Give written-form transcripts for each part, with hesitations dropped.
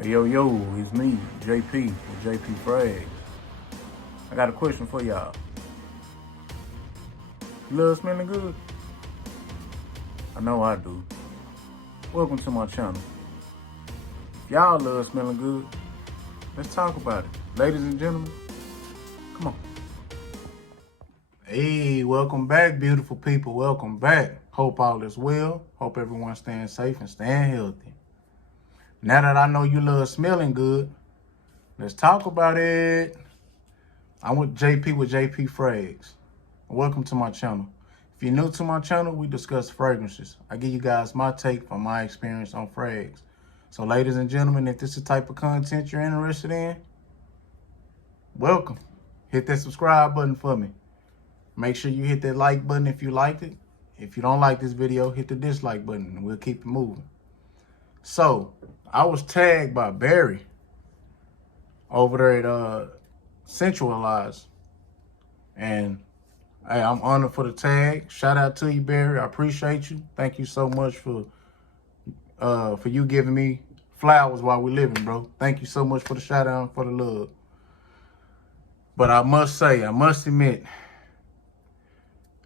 Hey, yo, it's me, JP with JP Frags. I got a question for y'all. You love smelling good? I know I do. Welcome to my channel. If y'all love smelling good, let's talk about it. Ladies and gentlemen, come on. Hey, welcome back, beautiful people. Welcome back. Hope all is well. Hope everyone's staying safe and staying healthy. Now that I know you love smelling good, let's talk about it. I'm with JP with JP Frags. Welcome to my channel. If you're new to my channel, we discuss fragrances. I give you guys my take from my experience on frags. So ladies and gentlemen, if this is the type of content you're interested in, welcome. Hit that subscribe button for me. Make sure you hit that like button if you liked it. If you don't like this video, hit the dislike button and we'll keep it moving. So, I was tagged by Barry over there at Centralized. And hey, I'm honored for the tag. Shout out to you, Barry. I appreciate you. Thank you so much for you giving me flowers while we're living, bro. Thank you so much for the shout out and for the love. But I must admit,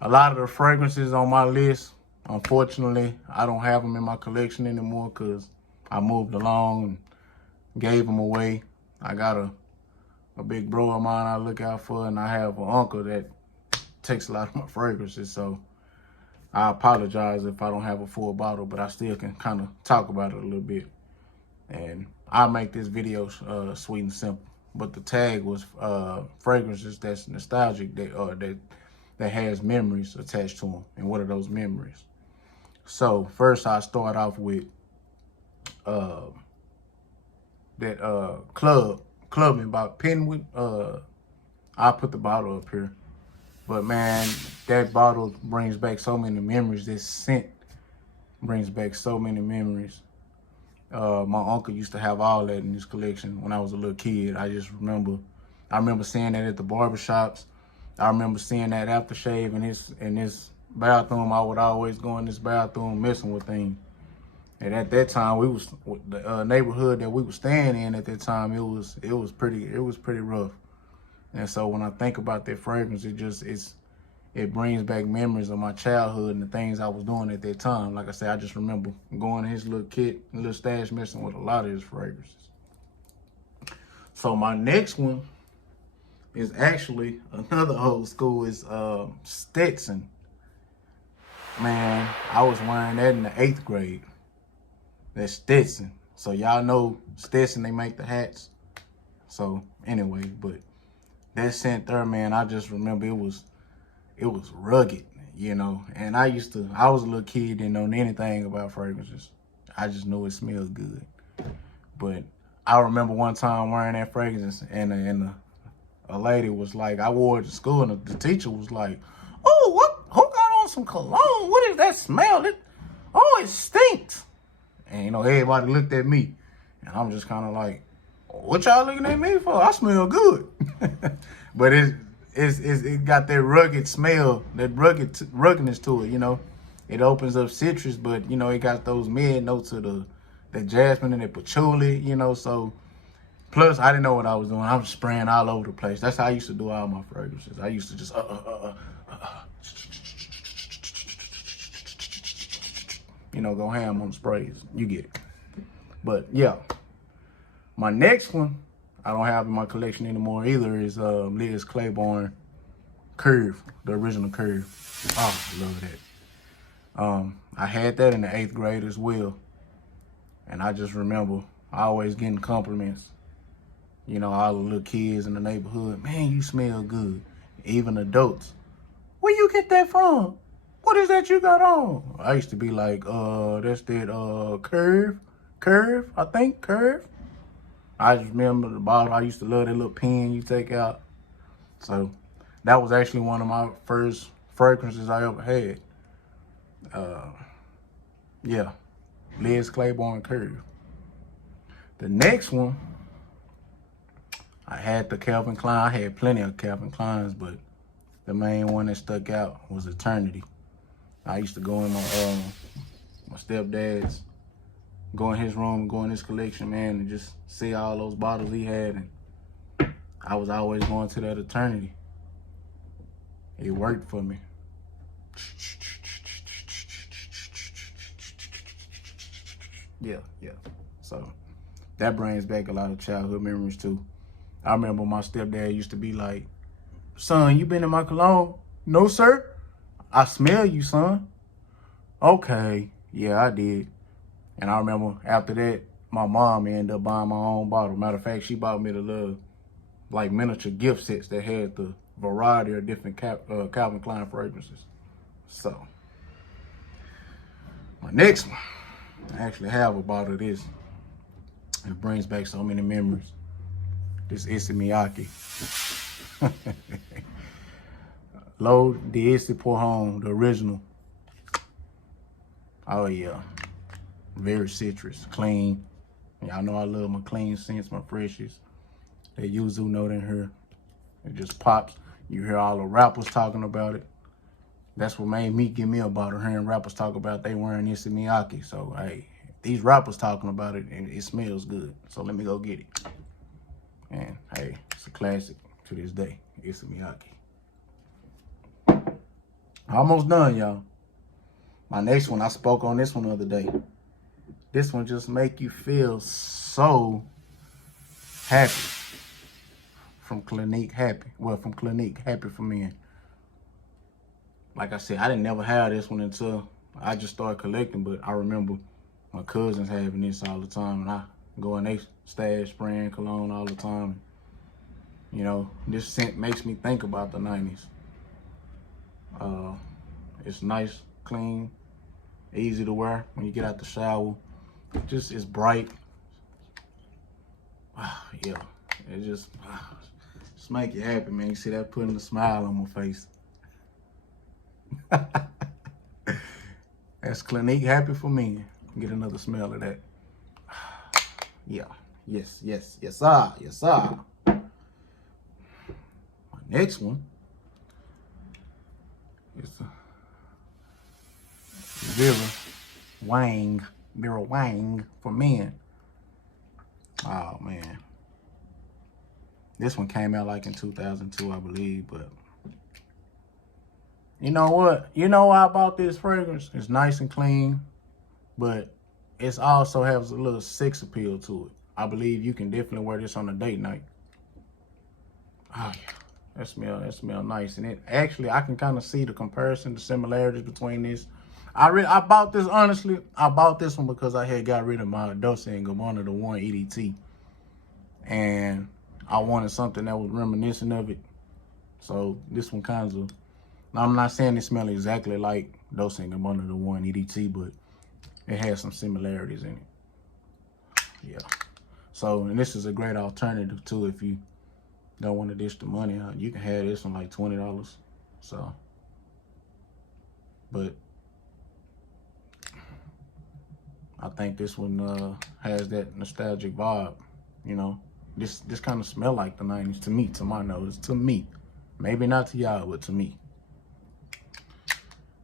a lot of the fragrances on my list, unfortunately, I don't have them in my collection anymore because I moved along and gave them away. I got a big bro of mine I look out for, and I have an uncle that takes a lot of my fragrances. So I apologize if I don't have a full bottle, but I still can kind of talk about it a little bit. And I'll make this video sweet and simple. But the tag was fragrances that's nostalgic, that has memories attached to them. And what are those memories? So first I start off with that clubbing by Penwood. I'll put the bottle up here. But man, that bottle brings back so many memories. This scent brings back so many memories. My uncle used to have all that in his collection when I was a little kid. I remember seeing that at the barbershops. I remember seeing that aftershave in this bathroom. I would always go in this bathroom messing with things. And at that time, the neighborhood that we were staying in at that time, it was pretty rough. And so when I think about that fragrance, it brings back memories of my childhood and the things I was doing at that time. Like I said, I just remember going in his little kit, little stash, messing with a lot of his fragrances. So my next one is actually another old school, is Stetson. Man, I was wearing that in the 8th grade. That's Stetson. So y'all know Stetson, they make the hats. So anyway, but that scent there, man, I just remember it was rugged, you know. And I was a little kid, didn't know anything about fragrances. I just knew it smelled good. But I remember one time wearing that fragrance, and a lady was like, I wore it to school, and the teacher was like, "Oh, who got on some cologne? What is that smell? It stinks." And, you know, everybody looked at me. And I'm just kind of like, what y'all looking at me for? I smell good. But it got that rugged smell, that ruggedness to it, you know. It opens up citrus, but, you know, it got those mid notes of the jasmine and the patchouli, you know. So, plus, I didn't know what I was doing. I was spraying all over the place. That's how I used to do all my fragrances. I used to just, you know, go ham on the sprays. You get it. But yeah, my next one I don't have in my collection anymore either is Liz Claiborne Curve, the original Curve. Oh, I love that. I had that in the 8th grade as well. And I just remember always getting compliments. You know, all the little kids in the neighborhood, man, you smell good. Even adults. Where you get that from? What is that you got on? I used to be like, that's that Curve, I think, Curve. I just remember the bottle. I used to love that little pen you take out. So that was actually one of my first fragrances I ever had. Yeah, Liz Claiborne Curve. The next one, I had the Calvin Klein. I had plenty of Calvin Kleins, but the main one that stuck out was Eternity. I used to go in my stepdad's go in his room, go in his collection, man, and just see all those bottles he had. And I was always going to that eternity. It worked for me. Yeah. So that brings back a lot of childhood memories too. I remember my stepdad used to be like, "Son, you been in my cologne?" "No, sir." "I smell you, son." "Okay, yeah, I did." And I remember after that, my mom ended up buying my own bottle. Matter of fact, she bought me the little like miniature gift sets that had the variety of different Calvin Klein fragrances. So my next one, I actually have a bottle of this. It brings back so many memories. This is Miyake. L'eau de pour home, the original. Oh yeah, very citrus, clean. Y'all know I love my clean scents, my freshies. That yuzu note in here, it just pops. You hear all the rappers talking about it. That's what made me give me a bottle, hearing rappers talk about they wearing this in Miyake. So hey, these rappers talking about it and it smells good. So let me go get it. And hey, it's a classic to this day. It's a Miyake. Almost done, y'all. My next one, I spoke on this one the other day. This one just make you feel so happy. From Clinique Happy. Well, from Clinique Happy for Men. Like I said, I didn't never have this one until I just started collecting, but I remember my cousins having this all the time, and I go in they stash spraying cologne all the time. You know, this scent makes me think about the 90s. It's nice, clean, easy to wear when you get out the shower. It's bright. Yeah, it just make you happy, man. You see that putting a smile on my face. That's Clinique Happy for Men. Get another smell of that. Yeah, yes, sir, yes, sir. My next one is Mira Wang for Men. Oh man, this one came out like in 2002, I believe. But you know what? You know why I bought this fragrance? It's nice and clean, but it also has a little sex appeal to it. I believe you can definitely wear this on a date night. Oh yeah, that smell nice. And it actually, I can kind of see the comparison, the similarities between this. I bought this, honestly, I bought this one because I had got rid of my Dolce & Gabbana, the 1 EDT. And I wanted something that was reminiscent of it. So this one kind of, I'm not saying it smells exactly like Dolce & Gabbana, the 1 EDT, but it has some similarities in it. Yeah. So, and this is a great alternative too if you don't want to dish the money out. You can have this one like $20. So, but I think this one has that nostalgic vibe, you know. This kind of smell like the 90s to me, to my nose, to me. Maybe not to y'all, but to me.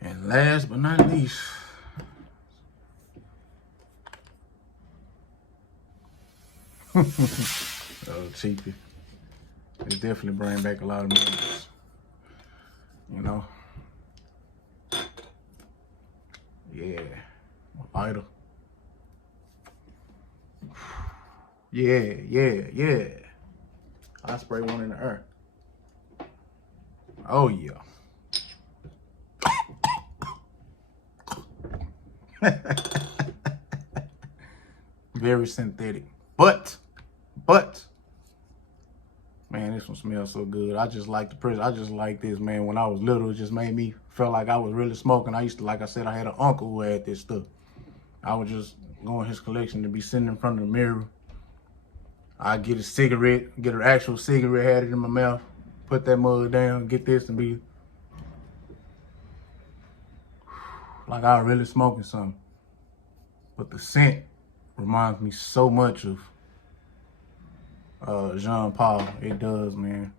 And last but not least, oh, Cheapo. It definitely brings back a lot of memories, you know. Yeah, lighter. Yeah. I spray one in the air. Oh yeah. Very synthetic, but man, this one smells so good. I just like the prison. I just like this, man. When I was little, it just made me feel like I was really smoking. I used to, like I said, I had an uncle who had this stuff. I would just go in his collection to be sitting in front of the mirror. I'd get a cigarette, get an actual cigarette, had it in my mouth, put that mug down, get this and be like I was really smoking something. But the scent reminds me so much of Jean Paul. It does, man.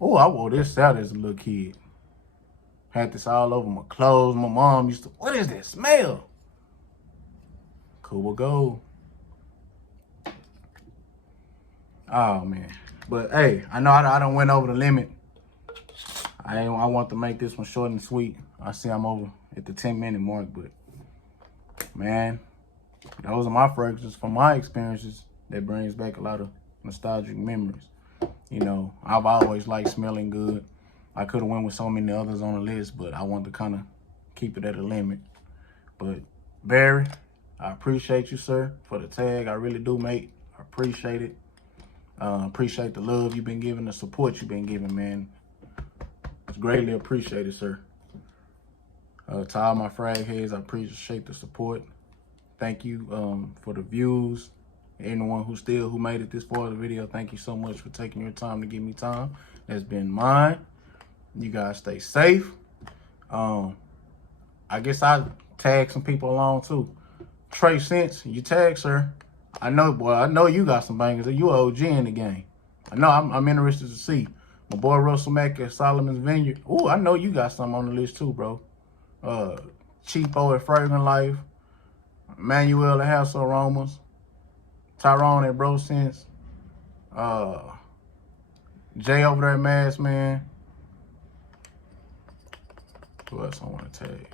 Oh, I wore this out as a little kid. Had this all over my clothes. My mom used to, what is that smell? Cool go. Oh man. But hey, I know I done went over the limit. I want to make this one short and sweet. I see I'm over at the 10-minute mark, but man, those are my fragrances from my experiences that brings back a lot of nostalgic memories. You know, I've always liked smelling good. I could have went with so many others on the list, but I wanted to kind of keep it at a limit. But Barry, I appreciate you, sir, for the tag. I really do, mate. I appreciate it. Appreciate the love you've been giving, the support you've been giving, man. It's greatly appreciated, sir. To all my frag heads, I appreciate the support. Thank you for the views. Anyone who made it this far in the video, thank you so much for taking your time to give me time. That's been mine. You guys stay safe. I guess I tag some people along too. Trey Sense, you tag, sir. I know, boy. I know you got some bangers. You an OG in the game. I know. I'm interested to see. My boy Russell Mack at Solomon's Vineyard. Ooh, I know you got some on the list too, bro. Cheapo at Fragrant Life. Manuel at House Aromas. Tyrone at Bro Sense. Jay over there at Mass Man. Who else I want to tag?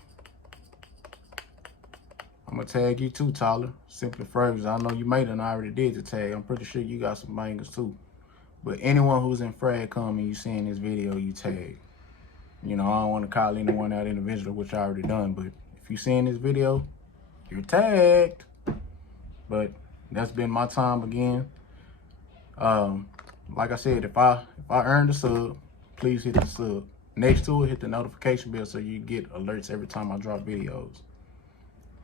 I'm going to tag you too, Tyler. Simply Frags. I know you made it and I already did the tag. I'm pretty sure you got some bangers too. But anyone who's in Frag and you seeing this video, you tag. You know, I don't want to call anyone out individually, which I already done. But if you seeing this video, you're tagged. But that's been my time again. Like I said, if I earned a sub, please hit the sub. Next to it, hit the notification bell so you get alerts every time I drop videos.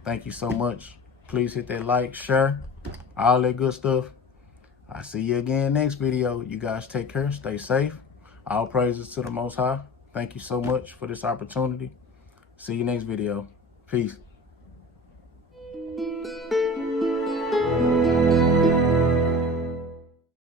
Thank you so much. Please hit that like, share, all that good stuff. I'll see you again next video. You guys take care. Stay safe. All praises to the Most High. Thank you so much for this opportunity. See you next video. Peace.